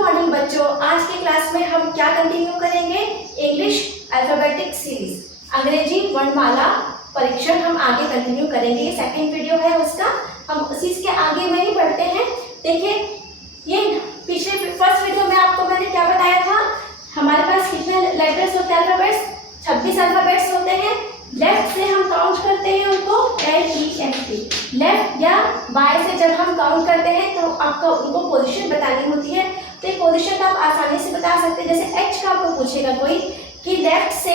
Morning बच्चों, आज की क्लास में हम क्या कंटिन्यू करेंगे? इंग्लिश अल्फाबेटिक सीरीज, अंग्रेजी वर्णमाला परीक्षण हम आगे कंटिन्यू करेंगे। ये सेकंड वीडियो है उसका, हम उसी के आगे में ही बढ़ते हैं। देखिए, ये पिछले फर्स्ट वीडियो में आपको मैंने क्या बताया था, हमारे पास कितने लेटर्स होते हैं? अल्फाबेट्स 26 अल्फाबेट्स होते हैं। लेफ्ट से हम काउंट करते हैं उनको, LEFT। लेफ्ट या बाएं से जब हम काउंट करते हैं तो आपको उनको पोजीशन बतानी होती है। तो ये पोजीशन आप आसानी से बता सकते हैं। जैसे H का आपको पूछेगा कोई कि लेफ्ट से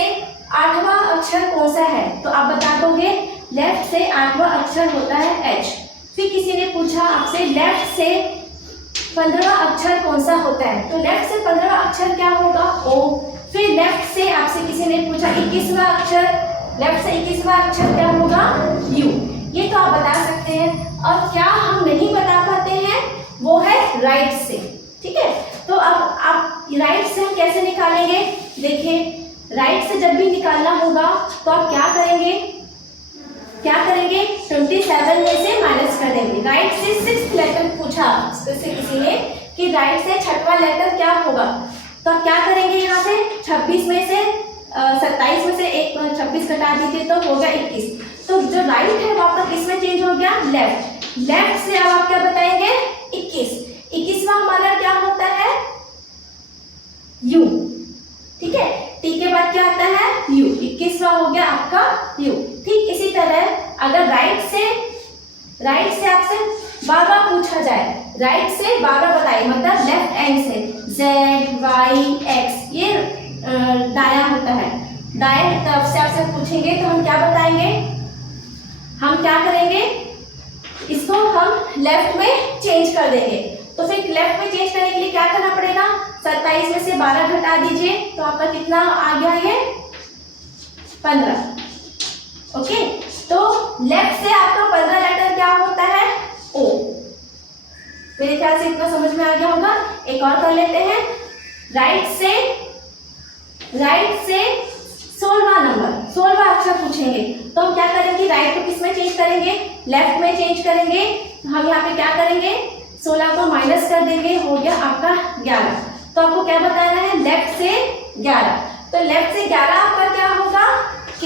8वां अक्षर कौन सा है, तो आप बता दोगे लेफ्ट से 8वां अक्षर होता है H। फिर किसी ने पूछा आपसे लेफ्ट से 15वां अक्षर कौन सा होता है, तो लेफ्ट से 15वां अक्षर क्या होगा? O। फिर लेफ्ट से आपसे किसी ने पूछा 21वां अक्षर, लेफ्ट से 21वां अक्षर क्या होगा? U। ये तो आप बता सकते हैं। और क्या हम नहीं बता पाते हैं वो है राइट से, ठीक है। तो अब आप राइट से हम कैसे निकालेंगे? देखिए, राइट से जब भी निकालना होगा तो आप क्या करेंगे? 27 में से माइनस कर देंगे। राइट से 6th लेटर पूछा से किसी ने कि राइट से 6वां लेटर क्या होगा, तो आप क्या करेंगे? यहाँ से 26 में से 27 में से एक 26 घटा दीजिए तो हो गया 21। तो जो राइट है वो आपका किस में चेंज हो गया? लेफ्ट। लेफ्ट से अब आप क्या बताएंगे? 21। 21वां हमारा क्या होता है? U, ठीक है। T के बाद क्या आता है? U। 21वां हो गया आपका U। ठीक इसी तरह अगर राइट से आपसे 12 पूछा जाए, राइट से 12 बताइए, मतलब लेफ्ट एंड से Z, Y, X, ये दायां होता है। दाएं तरफ से आपसे पूछेंगे तो हम क्या बताएंगे? हम क्या करेंगे? इसको हम लेफ्ट में चेंज कर देंगे। तो फिर लेफ्ट में चेंज करने के लिए क्या करना पड़ेगा? 27 में से 12 घटा दीजिए तो आपका कितना आ गया? ये 15। ओके, तो लेफ्ट से आपका 15 लेटर क्या होता है? O। मेरे ख्याल से इतना समझ में आ गया होगा। एक और कर लेते हैं। राइट से 16वां नंबर, 16वां अक्षर पूछेंगे तो हम क्या करेंगे? राइट को किस में चेंज करेंगे? लेफ्ट में चेंज करेंगे। हम यहाँ पे क्या करेंगे? 16 को माइनस कर देंगे, हो गया आपका 11। तो आपको क्या बताना है? लेफ्ट से 11। तो लेफ्ट से 11 आपका क्या होगा? K।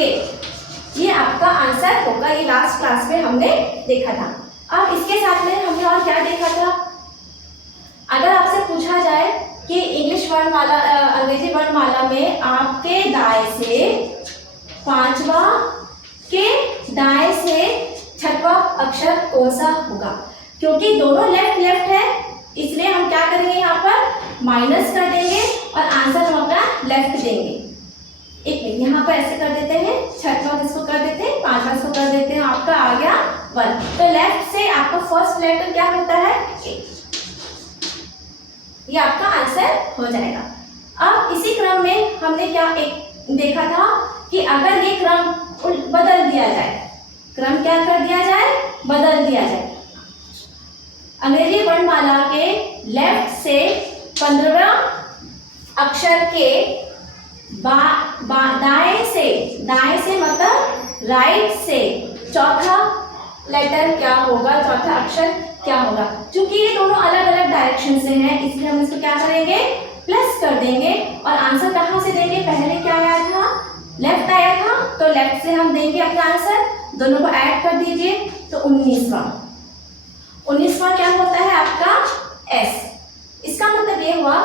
ये आपका आंसर होगा। ये लास्ट क्लास में हमने देखा था। अब इसके साथ में हमने और क्या देखा था? अगर आपसे पूछा जाए कि इंग्लिश वर्णमाला अंग्रेजी वर्णमाला में आपके दाएं से 5वां के दाएं से 6वां अक्षर कौन सा होगा, क्योंकि दोनों लेफ्ट है इसलिए हम क्या करेंगे? यहाँ पर माइनस कर देंगे और आंसर हम अपना लेफ्ट देंगे। एक मिनट, यहाँ पर ऐसे कर देते हैं, 6वां इसको कर देते हैं, 5वां इसको कर देते हैं, आपका आ गया 1। तो लेफ्ट से आपका फर्स्ट लेटर क्या होता है? A। ये आपका आंसर हो जाएगा। अब इसी क्रम में हमने क्या एक देखा था कि अगर ये क्रम बदल दिया जाए, क्रम क्या कर दिया जाए? बदल दिया जाए। अंग्रेजी वर्णमाला के लेफ्ट से 15वां अक्षर के दाएं से मतलब राइट से चौथा लेटर क्या होगा? चौथा अक्षर क्या होगा? क्योंकि ये दोनों अलग अलग डायरेक्शन से हैं इसलिए हम इसको क्या करेंगे? प्लस कर देंगे। और आंसर कहाँ से देंगे? पहले क्या आया था? लेफ्ट आया था, तो लेफ्ट से हम देंगे अपना आंसर। दोनों को ऐड कर दीजिए तो 19वां क्या होता है आपका? S। इसका मतलब ये हुआ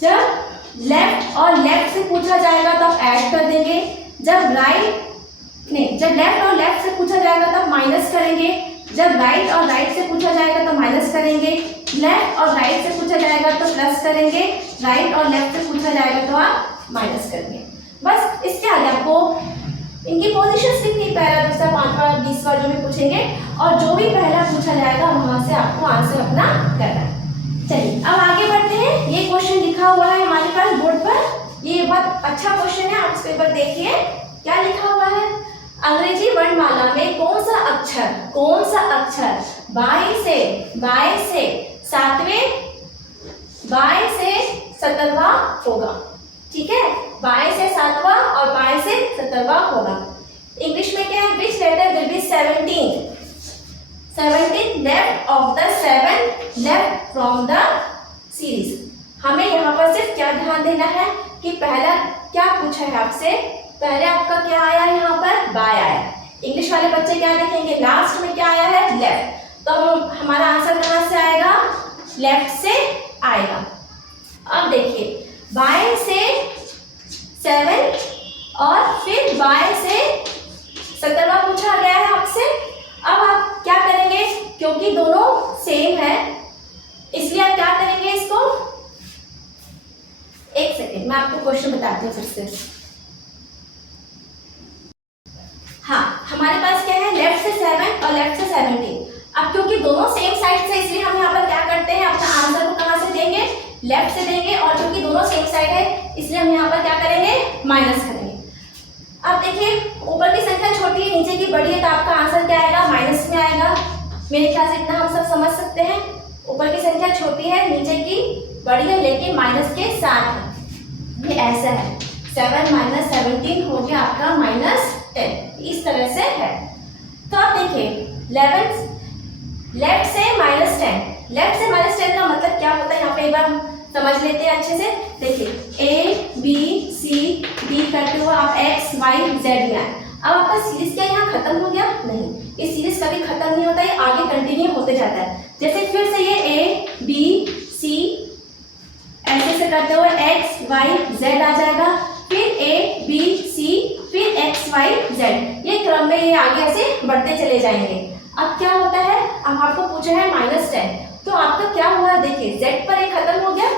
जब लेफ्ट और लेफ्ट से पूछा जाएगा तो आप ऐड कर देंगे, जब लेफ्ट और लेफ्ट से पूछा जाएगा तब माइनस करेंगे, जब राइट और राइट से पूछा जाएगा तो माइनस करेंगे, लेफ्ट और राइट से पूछा जाएगा तो प्लस करेंगे, राइट और लेफ्ट से पूछा जाएगा तो आप माइनस करेंगे। बस इसके आगे आपको इनकी पोजीशंस लिखनी, पहला, दूसरा, 5वां, 20वां जो भी पूछेंगे, और जो भी पहला पूछा जाएगा वहां से आपको आंसर अपना करना है। चलिए अब आगे बढ़ते हैं। ये क्वेश्चन लिखा हुआ है हमारे पास बोर्ड पर। ये बहुत अच्छा क्वेश्चन है, आप इस पेपर देखिए क्या लिखा हुआ है। अंग्रेजी वर्णमाला में कौन सा अक्षर बाएं से 17वां होगा? ठीक है, बाएं से 7वां और बाएं से 17वां होगा। इंग्लिश में क्या है? Which letter will be 17th left of the 7 left from the series. हमें यहाँ पर सिर्फ क्या ध्यान देना है कि पहला क्या पूछा है आपसे, पहले आपका क्या आया है, यहाँ पर बाय आया। इंग्लिश वाले बच्चे क्या देखेंगे, लास्ट में क्या आया है, लेफ्ट। तो हमारा आंसर कहाँ से आएगा, लेफ्ट से आएगा। अब देखिए बाय से 7 और फिर बाय से 17वां पूछा गया है आपसे। अब आप क्या करेंगे, क्योंकि दोनों सेम है इसलिए आप क्या करेंगे, इसको एक सेकेंड मैं आपको क्वेश्चन बताती हूँ फिर से। हाँ, हमारे पास क्या है, लेफ्ट से 7 और लेफ्ट से 17। अब क्योंकि दोनों सेम साइड से इसलिए हम यहाँ पर क्या करते हैं, अपना आंसर को कहाँ से देंगे, लेफ्ट से देंगे। और क्योंकि दोनों सेम साइड है इसलिए हम यहाँ पर क्या करेंगे, माइनस करेंगे। अब देखिए ऊपर की संख्या छोटी है, नीचे की बड़ी है, तो आपका आंसर क्या आएगा, माइनस में आएगा। मेरे ख्याल से इतना हम सब समझ सकते हैं। ऊपर की संख्या छोटी है, नीचे की बड़ी है, लेकिन माइनस के साथ है। ये ऐसा है, 7 - 17 हो गया आपका -10, इस तरह से है। तो अब देखिए 11 लेफ्ट से -10, लेफ्ट से -10 का मतलब क्या होता है, यहाँ पे एक बार समझ लेते हैं अच्छे से। देखिए A B C D करते हुए आप X Y Z में आए। अब आपका सीरीज क्या यहाँ खत्म हो गया, नहीं, ये सीरीज कभी खत्म नहीं होता, ये आगे कंटिन्यू होते जाता है। जैसे फिर से ये A B C ऐसे से करते हुए X Y Z आ जाएगा, फिर A B C फिर X Y Z, ये क्रम में ये आगे ऐसे बढ़ते चले जाएंगे। अब क्या होता है, अब आपको पूछा है -10, तो आपका क्या हुआ, देखिए Z पर ये खत्म हो गया,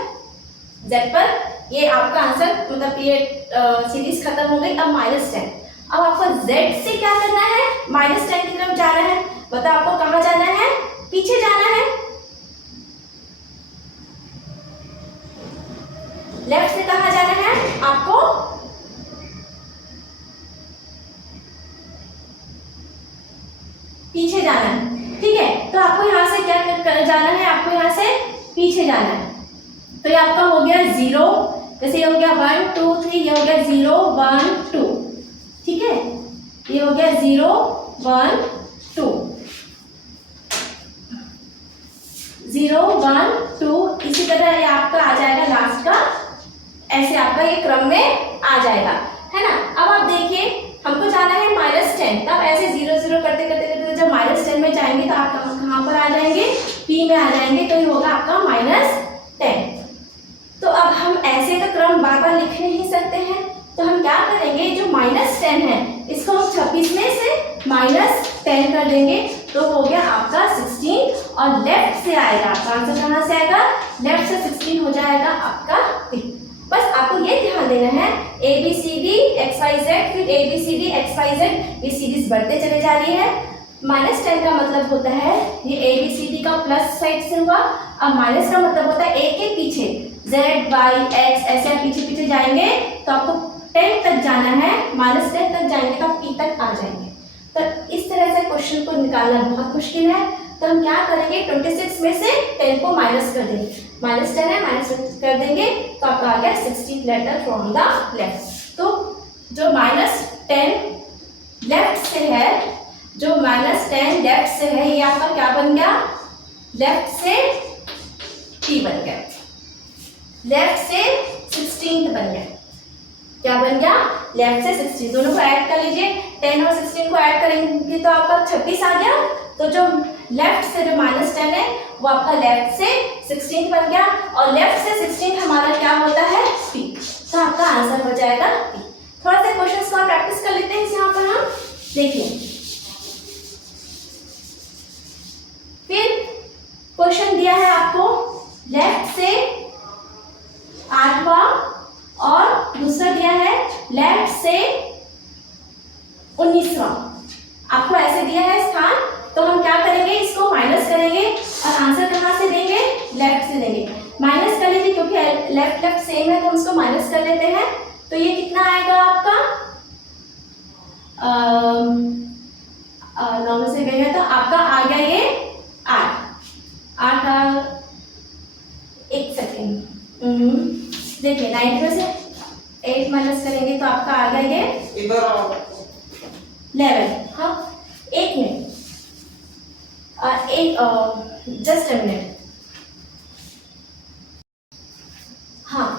Z पर ये आपका आंसर मतलब ये सीरीज खत्म हो गई। अब -10, अब आपको Z से क्या करना है, -10 की तरफ जाना है। बताओ आपको कहाँ जाना है, पीछे जाना है। लेफ्ट से कहाँ जाना है आपको, पीछे जाना है, ठीक है। तो आपको यहाँ से क्या जाना है, आपको यहाँ से पीछे जाना है। तो ये आपका हो गया 0, जैसे ये हो गया 1 2 3, ये हो गया 0 1 2, ठीक है, ये हो गया 0 1 2 0 1 2, इसी तरह ये आपका आ जाएगा लास्ट का, ऐसे आपका ये क्रम में आ जाएगा, है ना। अब आप देखिए हमको जाना है -10, तब ऐसे 0 0 करते करते करते जब -10 में जाएंगे तो आप कहाँ पर आ जाएंगे, P में आ जाएंगे, तो ये होगा आपका -10। तो अब हम ऐसे का क्रम बार बार लिख नहीं सकते हैं, तो हम क्या करेंगे, जो -10 है इसको हम 26 में से -10 कर देंगे, तो हो गया आपका 16, और लेफ्ट से आएगा आपका आंसर, कहाँ से आएगा, लेफ्ट से 16 हो जाएगा आपका P। बस आपको ये ध्यान देना है, ABCD XYZ फिर ABCD XYZ, ये सीरीज बढ़ते चले जा रही है। -10 का मतलब होता है ये ABCD का प्लस साइड से हुआ, अब माइनस का मतलब होता है A के पीछे Z Y X, ऐसे आप पीछे पीछे जाएंगे तो आपको 10 तक जाना है, -10 तक जाएंगे तो आप P तक आ जाएंगे। तो इस तरह से क्वेश्चन को निकालना बहुत मुश्किल है, तो हम क्या करेंगे, 26 में से 10 को माइनस कर देंगे, -10 है माइनस कर देंगे, तो आपका आ गया 16 लेटर फ्रॉम द लेफ्ट। तो जो -10 लेफ्ट से है, जो -10 लेफ्ट से है, ये आपका क्या बन गया, लेफ्ट से P बन गया, लेफ्ट से 16 बन गया, क्या बन गया, लेफ्ट से 16, दोनों को ऐड कर लीजिए, 10 और 16 को ऐड करेंगे तो आपका 26 आ गया। तो जो लेफ्ट से जो -10 है वो आपका लेफ्ट से 16 बन गया, और लेफ्ट से 16 हमारा क्या होता है, P, तो आपका आंसर हो जाएगा P। थोड़ा सा क्वेश्चंस को प्रैक्टिस कर लेते हैं यहाँ पर हम, देखिए फिर क्वेश्चन दिया है आपको लेफ्ट से 8वां, और दूसरा दिया है लेफ्ट से 19वां, आपको ऐसे दिया है स्थान, तो हम क्या करेंगे, इसको माइनस करेंगे और आंसर कहाँ से देंगे, लेफ्ट से देंगे। माइनस कर लीजिए क्योंकि लेफ्ट लेफ्ट सेम है तो हम इसको माइनस कर लेते हैं। तो ये कितना आएगा आपका, 9 में से गए हैं तो आपका आ गया ये 8, एक सेकेंड, देखिए 9 में से 8 माइनस करेंगे तो आपका आ गया ये 11। हाँ, एक मिनट, जस्ट अ मिनट,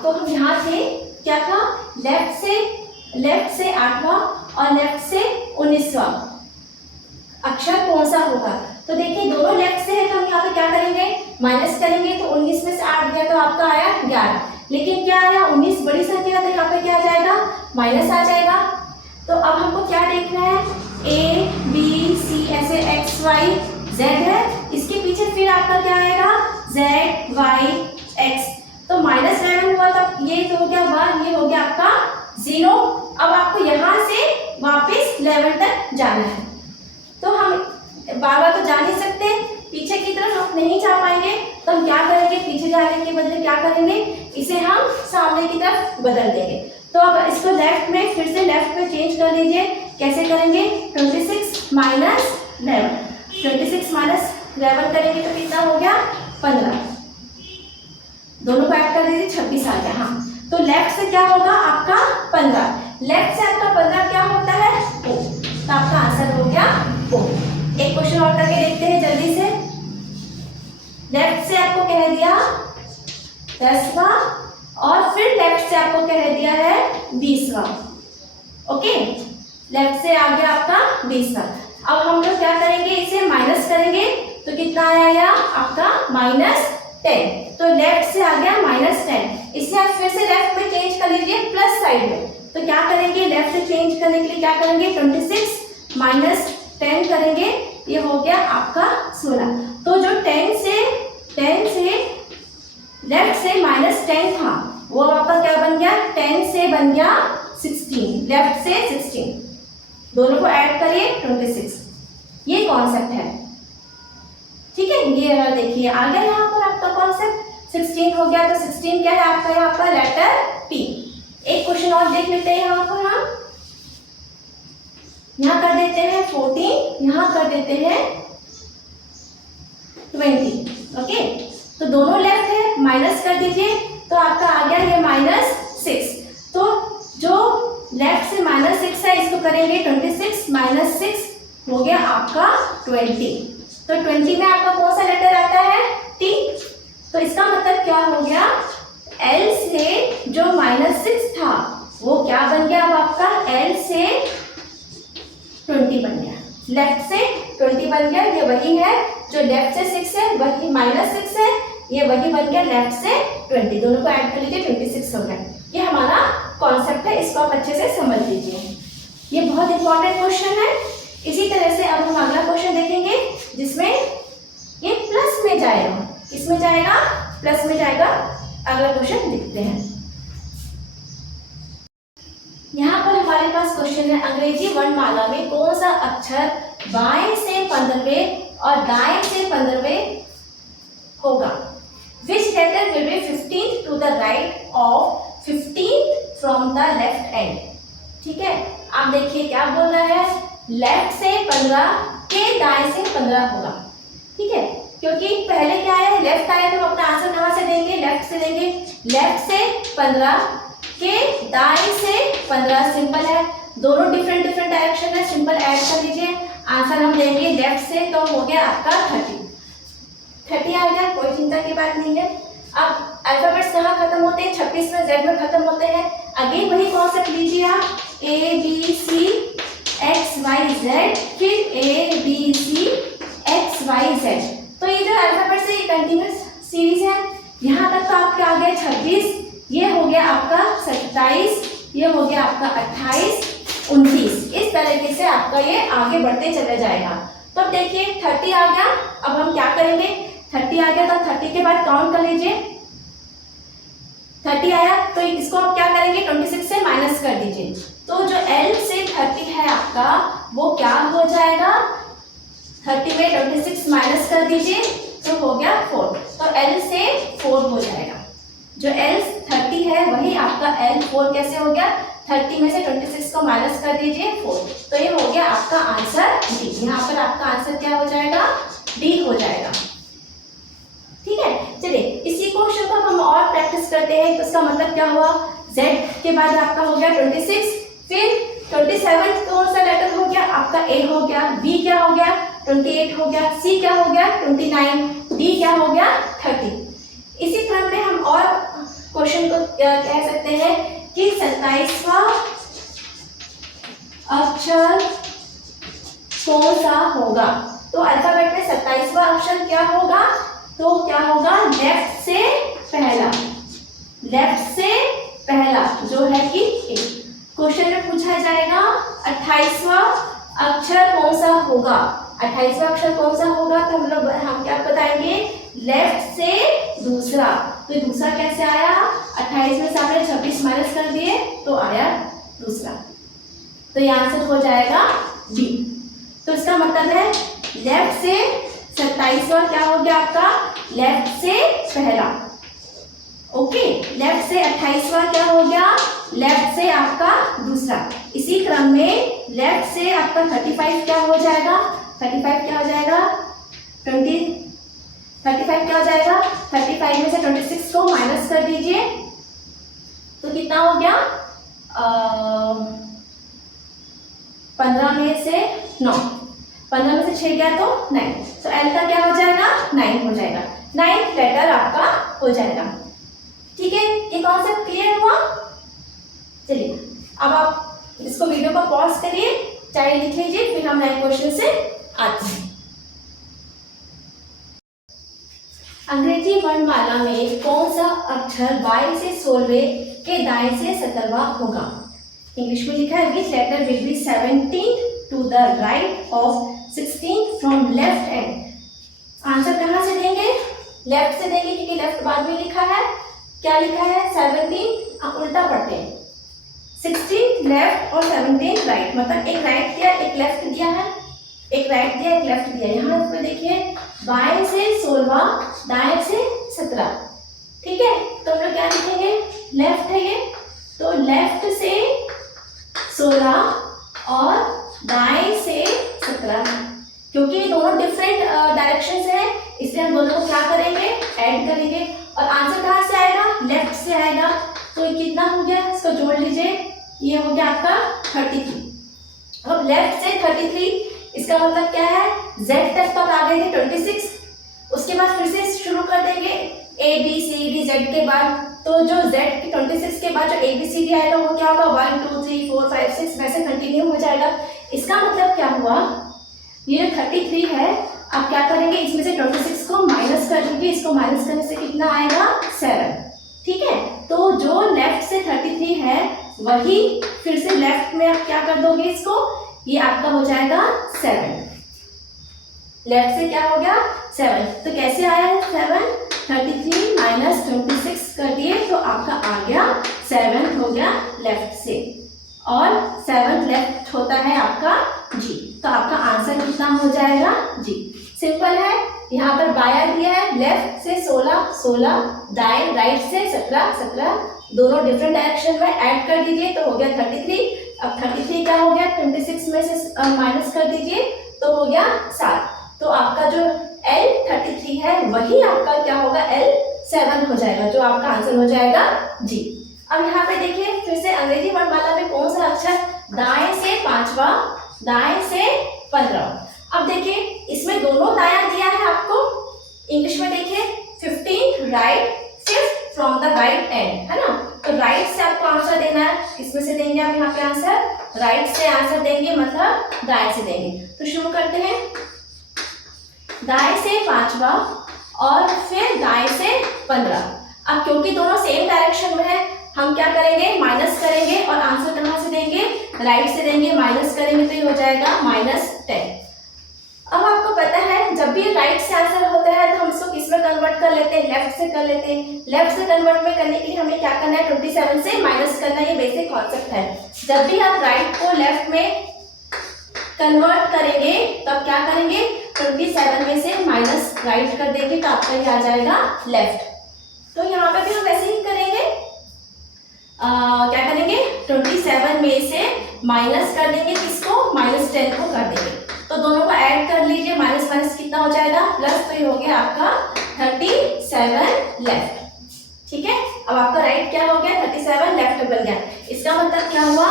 तो हम यहाँ थे, क्या था, लेफ्ट से 8वां और लेफ्ट से 19वां अक्षर कौन सा होगा। तो देखिए दोनों लेफ्ट से है तो हम यहाँ पे क्या करेंगे, माइनस करेंगे। तो 19 में से 8 गया तो आपका आया 11, लेकिन क्या आया 19 बड़ी संख्या, तो यहाँ पे क्या आ जाएगा, माइनस आ जाएगा। तो अब हमको क्या देखना है, A B C ऐसे X Y Z है, इसके पीछे फिर आपका क्या आएगा, Z Y X। तो -11 हुआ तब ये तो हो गया 1, ये हो गया आपका 0। अब आपको यहाँ से वापस 11 तक जाना है। तो हम बार बार तो जा नहीं सकते, पीछे की तरफ हम नहीं जा पाएंगे, तो हम क्या करेंगे, पीछे जाने के बदले क्या करेंगे, इसे हम सामने की तरफ बदल देंगे। तो अब इसको लेफ्ट में, फिर से लेफ्ट में चेंज कर लीजिए। कैसे करेंगे, 26 माइनस 11, 26 माइनस 11 करेंगे तो कितना हो गया, 15। दोनों को ऐड कर दीजिए, 26 आ गया। हाँ, तो लेफ्ट से क्या होगा आपका 15, लेफ्ट से आपका 15 क्या होता है, O। तो आपका आंसर हो गया O। एक क्वेश्चन और करके देखते हैं जल्दी से। लेफ्ट से आपको कह दिया 10वां और फिर लेफ्ट से आपको कह दिया है 20वां। ओके, लेफ्ट से आ गया आपका 20वां। अब हम लोग क्या करेंगे, इसे माइनस करेंगे तो कितना आया आपका -10। तो लेफ्ट से आ गया -10, इसे आप फिर से लेफ्ट में चेंज कर लीजिए प्लस साइड में। तो क्या करेंगे, लेफ्ट से चेंज करने के लिए क्या करेंगे, 26 माइनस 10 करेंगे, ये हो गया आपका 16। तो जो 10 से लेफ्ट से -10 था वो आपका क्या बन गया, 10 से बन गया 16, लेफ्ट से 16, दोनों को ऐड करिए 26। ये कॉन्सेप्ट है, ठीक है। ये देखिए आ गया यहाँ पर आपका कॉन्सेप्ट, 16 हो गया। तो 16 क्या है आपका, यहाँ पर लेटर P। एक क्वेश्चन और देख लेते हैं यहाँ पर, हम यहाँ कर देते हैं 14, यहाँ कर देते हैं 20। ओके, तो दोनों लेफ्ट है, माइनस कर दीजिए तो आपका आ गया ये -6। तो जो लेफ्ट से -6 है इसको करेंगे 26 माइनस 6 हो गया आपका 20। तो 20 में आपका कौन सा लेटर आता है, T। तो इसका मतलब क्या हो गया, L से जो -6 था वो क्या बन गया, अब आपका L से 20 बन गया, लेफ्ट से 20 बन गया। ये वही है जो लेफ्ट से 6 है, वही -6 है, ये वही बन गया लेफ्ट से 20। दोनों को ऐड कर लीजिए, 26 हो गया। ये हमारा कॉन्सेप्ट है, इसको आप अच्छे से समझ लीजिए, ये बहुत इंपॉर्टेंट क्वेश्चन है। इसी तरह से अब हम अगला क्वेश्चन देखेंगे जिसमें ये प्लस में जाएगा, किसमें जाएगा, प्लस में जाएगा। अगला क्वेश्चन देखते हैं। यहाँ पर हमारे पास क्वेश्चन है, अंग्रेजी वर्णमाला में कौन सा अक्षर बाएं से 15वें और दाएं से 15वें होगा। Which letter will be 15th to the right of 15th from the left end। ठीक है, आप देखिए क्या बोल रहा है, लेफ्ट से 15 के दाएं से 15 होगा। ठीक है, क्योंकि पहले क्या आया है, लेफ्ट आया, तो हम अपना आंसर कहाँ से देंगे, लेफ्ट से देंगे। लेफ्ट से 15 के दाएं से 15, सिंपल है, दोनों डिफरेंट डायरेक्शन है, सिंपल ऐड कर दीजिए। आंसर हम देंगे लेफ्ट से, तो हो गया आपका 30 आ गया, कोई चिंता की बात नहीं है। अब अल्फाबेट्स कहाँ खत्म होते हैं, 26 में Z में खत्म होते हैं। अगेन वही कॉन्सेप्ट लीजिए आप, ABC XYZ, फिर ABC XYZ। तो ये जो अल्फाबेट्स है ये कंटिन्यूस सीरीज है। यहाँ तक तो आपके आ गया 26, ये हो गया आपका 27, ये हो गया आपका 28, 29। इस तरीके से आपका ये आगे बढ़ते चले जाएगा। तो अब देखिए 30 आ गया, अब हम क्या करेंगे, 30 आ गया तो 30 के बाद काउंट कर लीजिए। 30 आया तो इसको आप क्या करेंगे, 26 से माइनस कर दीजिए। तो जो L से 30 है आपका वो क्या हो जाएगा, 30 में 26 माइनस कर दीजिए तो हो गया 4। तो L से 4 हो जाएगा। जो L 30 है वही आपका L4 कैसे हो गया, 30 में से 26 को माइनस कर दीजिए 4। तो ये हो गया आपका आंसर D। यहाँ पर आपका आंसर क्या हो जाएगा, D हो जाएगा। ठीक है, चलिए इसी क्वेश्चन को हम और प्रैक्टिस करते हैं। तो इसका मतलब क्या हुआ, Z के बाद आपका हो गया 26, फिर 27 कौन सा लेटर हो गया आपका, A हो गया, B क्या हो गया 28 हो गया, C क्या हो गया 29, D क्या हो गया 30। इसी क्रम में हम और क्वेश्चन को क्या कह सकते हैं कि 27वां अक्षर कौन सा होगा। तो अल्फाबेट में 27वां अक्षर क्या होगा, तो क्या होगा लेफ्ट से पहला, लेफ्ट से पहला जो है कि ए। क्वेश्चन में पूछा जाएगा 28वां अक्षर कौन सा होगा, 28वां अक्षर कौन सा होगा, तो हम क्या बताएंगे लेफ्ट से दूसरा। तो दूसरा कैसे आया, 28 में से आपने 26 माइनस कर दिए तो आया दूसरा। तो ये आंसर हो जाएगा बी। तो इसका मतलब है लेफ्ट से 27वां क्या हो गया आपका, लेफ्ट से पहला। ओके, लेफ्ट से 28वां क्या हो गया, लेफ्ट से आपका दूसरा। इसी क्रम में लेफ्ट से आपका 35 क्या हो जाएगा, 35 क्या हो जाएगा 35 क्या हो जाएगा, 35 में से 26 को माइनस कर दीजिए तो कितना हो गया 15 में से 9, 15 में से 6 गया तो 9। तो एल का क्या हो जाएगा 9 हो जाएगा, 9th लेटर आपका हो जाएगा। ठीक है, ये कॉन्सेप्ट क्लियर हुआ। चलिए अब आप इसको वीडियो को पॉज करिए, चाहे लिख लीजिए, फिर हम नए क्वेश्चन से आते हैं। अंग्रेजी वर्णमाला में कौन सा अक्षर 22 से 16वें के दाएं से 17वां होगा। इंग्लिश में लिखा है which letter will be 17th to the right of 16th from left end. Answer कहाँ से देंगे, लेफ्ट से देंगे क्योंकि लेफ्ट बाद में लिखा है। क्या लिखा है 17, आप उल्टा पढ़ते हैं 16 लेफ्ट और 17 राइट, मतलब एक राइट दिया एक लेफ्ट दिया है, एक राइट दिया एक लेफ्ट दिया। यहाँ पे देखिए बाएं से 16वां, दाएं से 17। ठीक है, तो हम लोग क्या लिखेंगे लेफ्ट है ये, तो लेफ्ट से 16 और दाएं से 17, क्योंकि ये दोनों डिफरेंट डायरेक्शन से है इसलिए हम दोनों को क्या करेंगे ऐड करेंगे। और आंसर कहाँ से आएगा, लेफ्ट से आएगा। तो ये कितना हो गया, इसको जोड़ लीजिए, ये हो गया आपका 33। अब लेफ्ट से 33, इसका मतलब क्या है Z तक आ गए थे 26, उसके बाद फिर से शुरू कर देंगे A B C D Z के बाद। तो जो Z के 26 के बाद जो A B C D आएगा वो क्या होगा 1 2 3 4 5 6 वैसे कंटिन्यू हो जाएगा। इसका मतलब क्या हुआ, ये 33 है, आप क्या करेंगे इसमें से 26 को माइनस कर देंगे, इसको माइनस करने से कितना आएगा 7। ठीक है, तो जो लेफ्ट से 33 है वही फिर से लेफ्ट में आप क्या कर दोगे इसको, ये आपका हो जाएगा 7। लेफ्ट से क्या हो गया 7, तो कैसे आया है 7, 33 माइनस 26 कर दिए तो आपका आ गया 7 हो गया लेफ्ट से, और 7 लेफ्ट होता है आपका जी। तो आपका आंसर कितना हो जाएगा जी। सिंपल है, यहाँ पर बाया दिया है लेफ्ट से 16 16, दाएं राइट से 17 17, दोनों डिफरेंट डायरेक्शन में ऐड कर दीजिए तो हो गया 33। अब 33 क्या हो गया 26 में से माइनस कर दीजिए तो हो गया 7। तो आपका जो L33 है वही आपका क्या होगा L7 हो जाएगा, जो आपका आंसर हो जाएगा जी। अब यहाँ पे देखिए फिर से अंग्रेजी वर्णमाला में कौन सा अक्षर दाएं से 5वां, दाएं से 15। अब देखिए इसमें दोनों दाया दिया है आपको। इंग्लिश में देखिए 15 right 5th from the right and, है ना। तो राइट से आपको आंसर देना है, किसमें से देंगे आप यहाँ पे आंसर, राइट से आंसर देंगे मतलब दाएं से देंगे। तो शुरू करते हैं, दाएं से 5वां और फिर दाएं से 15। अब क्योंकि दोनों सेम डायरेक्शन में है हम क्या करेंगे माइनस करेंगे, और आंसर कहाँ से देंगे राइट से देंगे, माइनस करेंगे तो ये हो जाएगा -10। अब आपको पता है जब भी राइट से आंसर होता है तो हम इसको किस में कन्वर्ट कर लेते हैं, लेफ्ट से कर लेते हैं। लेफ्ट से कन्वर्ट में करने के लिए हमें क्या करना है 27 से माइनस करना, ये बेसिक कॉन्सेप्ट है। जब भी आप राइट को लेफ्ट में कन्वर्ट करेंगे तब क्या करेंगे 27 में से माइनस राइट कर देंगे तो आपका ये आ जाएगा लेफ्ट। तो यहाँ पे भी हम वैसे ही करेंगे, क्या करेंगे 27 में से माइनस कर देंगे किसको, -10 को कर देंगे। तो दोनों को ऐड कर लीजिए, माइनस माइनस कितना हो जाएगा प्लस, तो ये हो गया आपका 37 लेफ्ट। ठीक है, अब आपका राइट क्या हो गया 37 लेफ्ट बन गया। इसका मतलब क्या हुआ,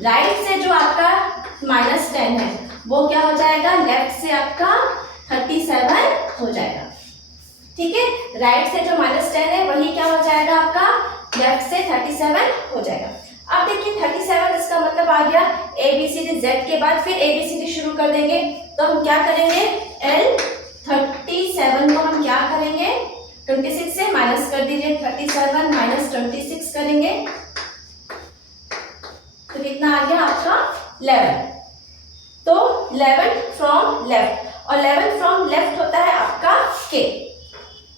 राइट से जो आपका -10 है वो क्या हो जाएगा लेफ्ट से आपका 37 हो जाएगा। ठीक है, राइट से जो -10 है वही क्या हो जाएगा आपका 37 हो जाएगा। अब देखिए 37 इसका मतलब आ गया ABCD Z के बाद फिर ABCD शुरू कर देंगे। तो हम क्या करेंगे, L 37 को हम क्या करेंगे, 26 से माइनस कर दीजिए, 37 माइनस 26 करेंगे तो कितना आ गया आपका 11। तो 11 फ्रॉम लेफ्ट, और 11 फ्रॉम लेफ्ट होता है आपका K।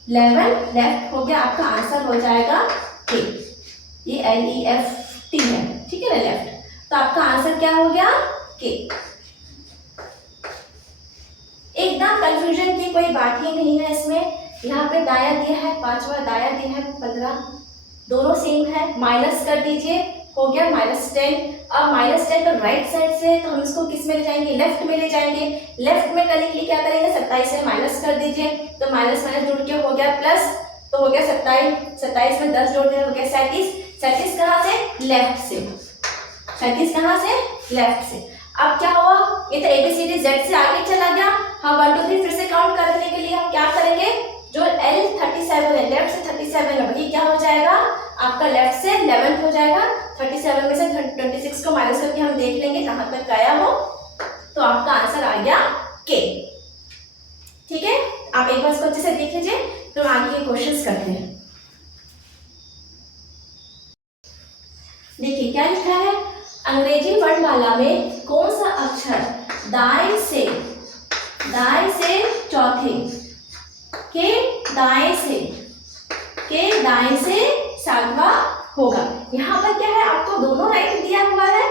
11 लेफ्ट हो गया, आपका आंसर हो जाएगा K। ये LEFT है, ठीक है ना, लेफ्ट। तो आपका आंसर क्या हो गया, K। एकदम कंफ्यूजन की कोई बात ही नहीं है इसमें। यहाँ पे दाया दिया है 5वां, दाया दिया है 15, दोनों सेम है, माइनस कर दीजिए, हो गया -10। अब -10 तो राइट साइड से है तो हम इसको किस में ले जाएंगे, लेफ्ट में ले जाएंगे। लेफ्ट में करने के लिए क्या करेंगे, 27 से माइनस कर दीजिए, तो माइनस माइनस जुड़ के हो गया प्लस, तो हो गया 27, 27 में 10 जोड़ दिया, हो गया 37। 37 कहाँ से, लेफ्ट से, 37 कहाँ से, लेफ्ट से। अब क्या हुआ, ये तो ABCD Z से आगे चला गया। हम 1 2 3 फिर से काउंट करने के लिए हम क्या करेंगे, जो L 37 है, लेफ्ट से 37 है, वही क्या हो जाएगा आपका लेफ्ट से 11 हो जाएगा। 37 में से 26 को माइनस करके हम देख लेंगे कहां तक आया हो, तो आपका आंसर आ गया K। ठीक है, आप एक बार इसको अच्छे से देख लीजिए, तो हम आगे के क्वेश्चंस करते हैं। देखिए क्या लिखा है, अंग्रेजी वर्णमाला में कौन सा अक्षर दाएं से चौथे के दाएं से 7वां होगा। यहाँ पर क्या है, आपको दोनों राइट दिया हुआ है,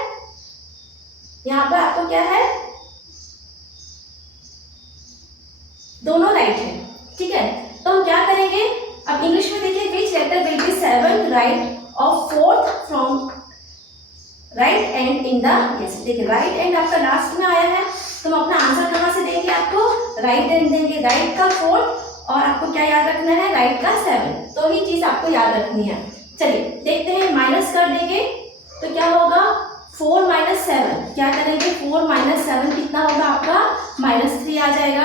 यहाँ पर आपको क्या है, दोनों राइट है, ठीक है। तो हम क्या करेंगे, अब इंग्लिश में देखिए, which letter will be 7 right of 4th from right end in the, yes देखिए राइट एंड आपका लास्ट में आया है, तो हम अपना आंसर कहाँ से देंगे, आपको राइट एंड देंगे, राइट का 4 और आपको क्या याद रखना है, राइट का 7, तो ही चीज आपको याद रखनी है। चलिए देखते हैं, माइनस कर देंगे तो क्या होगा, 4 - 7, क्या करेंगे, 4 - 7 कितना होगा आपका, -3 आ जाएगा।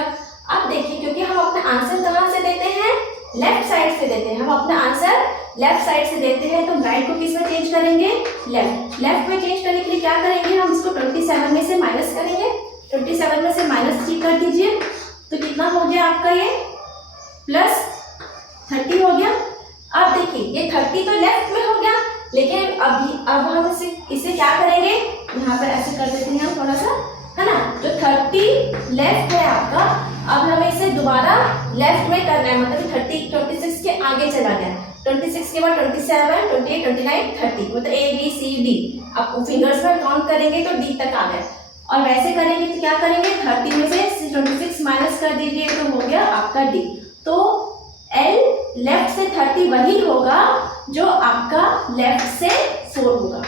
अब देखिए, क्योंकि हम अपना आंसर कहाँ से देते हैं, लेफ्ट साइड से देते हैं, हम अपना आंसर लेफ्ट साइड से देते हैं, तो राइट को किस में चेंज करेंगे, लेफ्ट में चेंज करने के लिए क्या करेंगे, हम इसको 27 में से माइनस करेंगे, 27 में से -3 कर दीजिए, तो कितना हो गया आपका ये +30 हो गया। अब देखिए ये 30 तो लेफ्ट में हो गया, लेकिन अब हम इसे क्या करेंगे, यहाँ पर ऐसे कर देते हैं हम थोड़ा सा, है ना, जो 30 लेफ्ट है आपका, अब हमें इसे दोबारा लेफ्ट में करना है, मतलब 26 के आगे चला गया, 26 के बाद 27, 28, 29, 30, मतलब ABCD, आप फिंगर्स में काउंट करेंगे तो D तक आ गया। और वैसे करेंगे तो क्या करेंगे, 30 में से 26 माइनस कर दीजिए, तो हो गया आपका D। तो L लेफ्ट से 30 वही होगा जो आपका लेफ्ट से 4 होगा,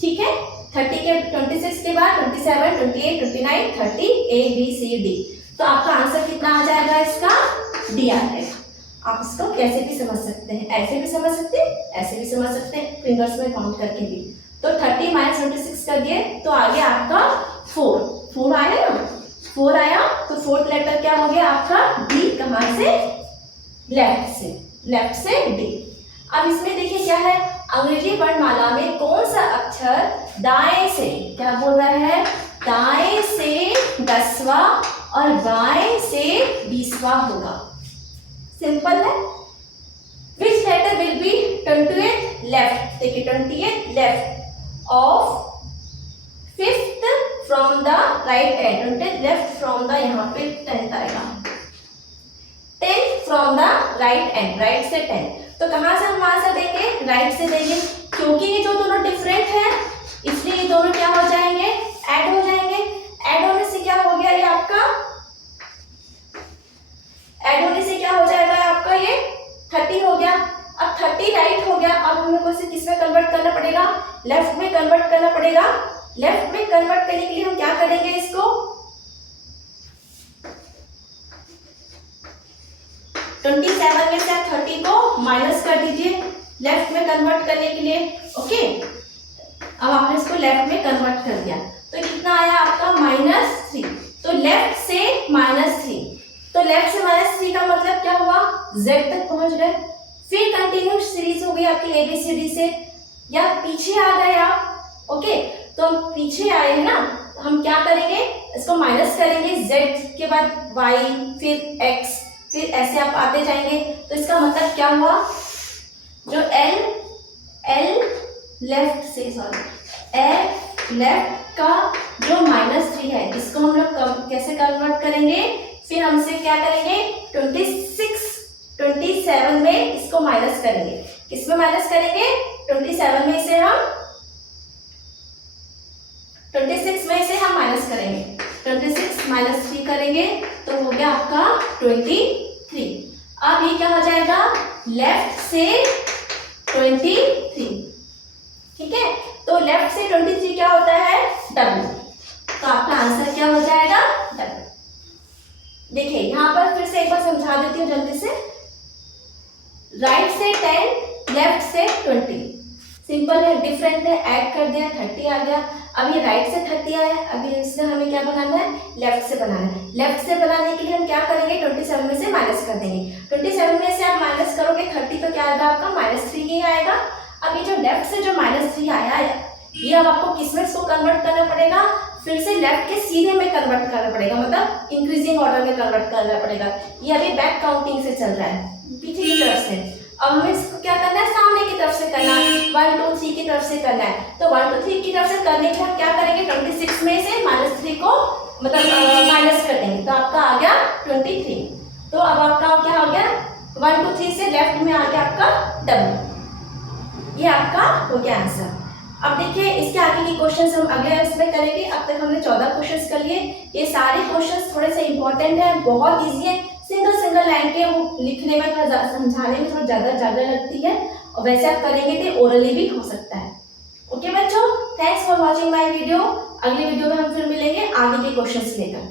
ठीक है। 30 के 26 के बाद 27, 28, 29, 30, ABCD, तो आपका आंसर कितना आ जाएगा, इसका D आ जाएगा। आप इसको कैसे भी समझ सकते हैं, ऐसे भी समझ सकते हैं, ऐसे भी समझ सकते हैं, फिंगर्स में काउंट करके भी। तो 30 - 26 कर दिए तो आ गया आपका 4 आया ना, 4 आया, तो 4th लेटर क्या हो गया आपका D, कहाँ से, लेफ्ट से D। अब इसमें देखिए क्या है, अंग्रेजी वर्णमाला में कौन सा अक्षर दाएं से, क्या बोल रहा है, दाएं से 10वां और बाएं से 20वां होगा। सिंपल है, which letter will be 28th left, देखिए 28th left of 5th from the right end, 28th left from the, यहाँ पे 10th आएगा, 10th from the right end, right से 10, तो कहाँ से हम आंसर देंगे, राइट से देंगे, क्योंकि ये जो दोनों डिफरेंट है इसलिए ये दोनों क्या हो जाएंगे, ऐड हो जाएंगे। ऐड होने से क्या हो गया, ये आपका ऐड होने से क्या हो जाएगा, आपका ये 30 हो गया। अब 30 राइट हो गया, अब हमें को इसे किस में कन्वर्ट करना पड़ेगा, लेफ्ट में कन्वर्ट करना पड़ेगा। लेफ्ट में कन्वर्ट करने के लिए हम क्या करेंगे, इसको 27 में से आप 30 को माइनस कर दीजिए लेफ्ट में कन्वर्ट करने के लिए, ओके। अब आपने इसको लेफ्ट में कन्वर्ट कर दिया, तो कितना आया आपका -3, तो लेफ्ट से -3, तो लेफ्ट से -3 का मतलब क्या हुआ, Z तक पहुंच गए। फिर कंटिन्यू सीरीज हो गई आपकी ABCD से, या पीछे आ गए आप। ओके, तो हम पीछे आए हैं ना, तो हम क्या करेंगे, इसको माइनस करेंगे, z के बाद y फिर x, फिर ऐसे आप आते जाएंगे। तो इसका मतलब क्या हुआ, जो L लेफ्ट से L लेफ्ट का जो -3 है, इसको हम लोग कैसे कन्वर्ट करेंगे, फिर हमसे क्या करेंगे 27 में इसको माइनस करेंगे। किस में माइनस करेंगे, 27 में से हम 26 में से हम माइनस करेंगे, 26 माइनस 3 करेंगे तो हो गया आपका 23। अब ये क्या हो जाएगा, लेफ्ट से 23, ठीक है। तो लेफ्ट से 23 क्या होता है, W। तो आपका आंसर क्या हो जाएगा, W। देखिए यहाँ पर फिर से एक बार समझा देती हूँ जल्दी से। राइट से 10, लेफ्ट से 20, सिंपल है, डिफरेंट है, ऐड कर दिया 30 आ गया। अब ये राइट से 30 आया, अभी इससे हमें क्या बनाना है, लेफ्ट से बनाना है। लेफ्ट से बनाने के लिए हम क्या करेंगे, 27 में से माइनस कर देंगे। 27 में से आप माइनस करोगे 30 तो क्या आएगा आपका -3 ही आएगा। अब ये जो लेफ्ट से जो -3 आया है, ये अब आपको किस में इसको कन्वर्ट करना पड़ेगा, फिर से लेफ्ट के सीधे में कन्वर्ट करना पड़ेगा, मतलब इंक्रीजिंग ऑर्डर में कन्वर्ट करना पड़ेगा। ये अभी बैक काउंटिंग से चल रहा है, पीछे की तरफ से। अब हमें इसको क्या करना है, सामने की तरफ से करना है, 1 2 3 की तरफ से करना है। तो 1 2 3 की तरफ से करने के लिए हम क्या करेंगे, 26 में से -3 को मतलब माइनस कर देंगे, तो आपका आ गया 23। तो अब आपका क्या हो गया, 1 2 3 से लेफ्ट में आ गया आपका W। ये आपका हो गया आंसर। अब देखिए इसके आगे की क्वेश्चंस हम अगले इसमें करेंगे। अब तक हमने 14 क्वेश्चंस कर लिए। ये सारे क्वेश्चंस थोड़े से इंपॉर्टेंट है, बहुत इजी है, सिंगल लाइन के, वो लिखने में थोड़ा समझाने में थोड़ा ज़्यादा लगती है, और वैसे आप करेंगे तो ओरली भी हो सकता है। ओके बच्चों, thanks for watching my video. अगले वीडियो में हम फिर मिलेंगे आगे के क्वेश्चंस लेकर।